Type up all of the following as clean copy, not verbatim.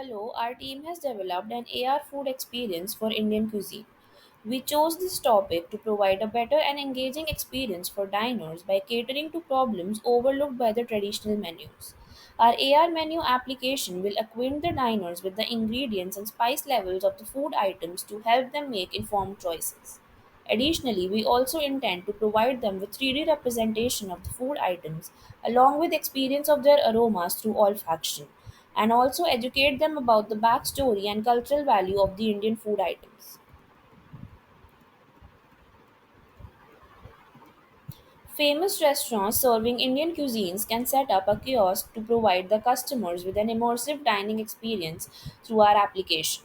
Hello, our team has developed an AR food experience for Indian cuisine. We chose this topic to provide a better and engaging experience for diners by catering to problems overlooked by the traditional menus. Our AR menu application will acquaint the diners with the ingredients and spice levels of the food items to help them make informed choices. Additionally, we also intend to provide them with 3D representation of the food items along with experience of their aromas through olfaction and also educate them about the backstory and cultural value of the Indian food items. Famous restaurants serving Indian cuisines can set up a kiosk to provide the customers with an immersive dining experience through our application.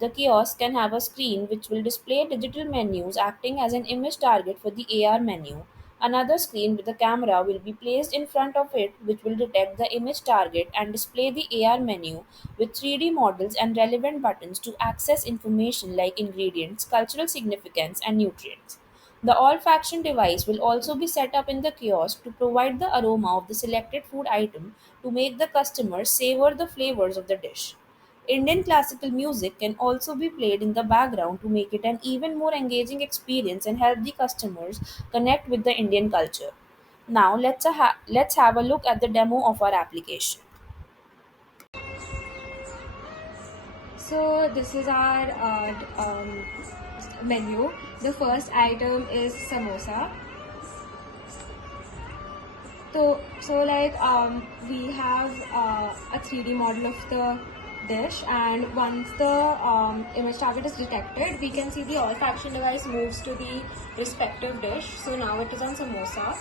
The kiosk can have a screen which will display digital menus acting as an image target for the AR menu. Another screen with a camera will be placed in front of it which will detect the image target and display the AR menu with 3D models and relevant buttons to access information like ingredients, cultural significance, and nutrients. The olfaction device will also be set up in the kiosk to provide the aroma of the selected food item to make the customer savor the flavors of the dish. Indian classical music can also be played in the background to make it an even more engaging experience and help the customers connect with the Indian culture. Now let's have a look at the demo of our application. So this is our menu. The first item is samosa. So we have a 3D model of the dish, and once the image target is detected, we can see the olfaction device moves to the respective dish. So now it is on samosa.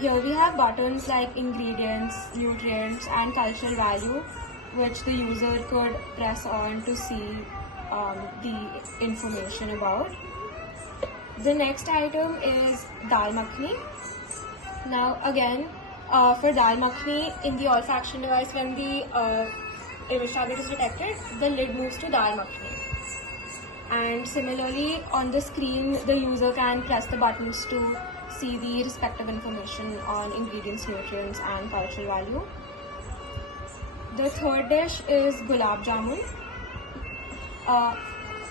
Here we have buttons like ingredients, nutrients, and cultural value, which the user could press on to see the information about. The next item is dal makhani. Now again, for dal makhani, in the olfaction device, when the image target is detected, the lid moves to dal makhani. And similarly, on the screen, the user can press the buttons to see the respective information on ingredients, nutrients, and cultural value. The third dish is gulab jamun.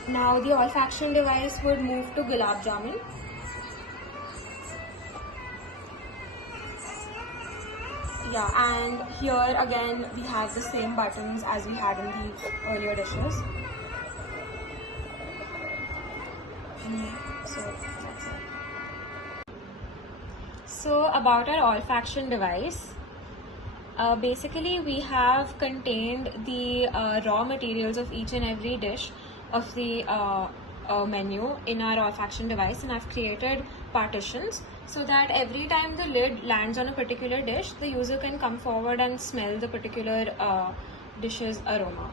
Now the olfaction device would move to gulab jamun. Yeah, and here again we have the same buttons as we had in the earlier dishes. So that's it. So about our olfaction device, basically we have contained the raw materials of each and every dish of the menu in our olfaction device, and I've created partitions so that every time the lid lands on a particular dish, the user can come forward and smell the particular dish's aroma.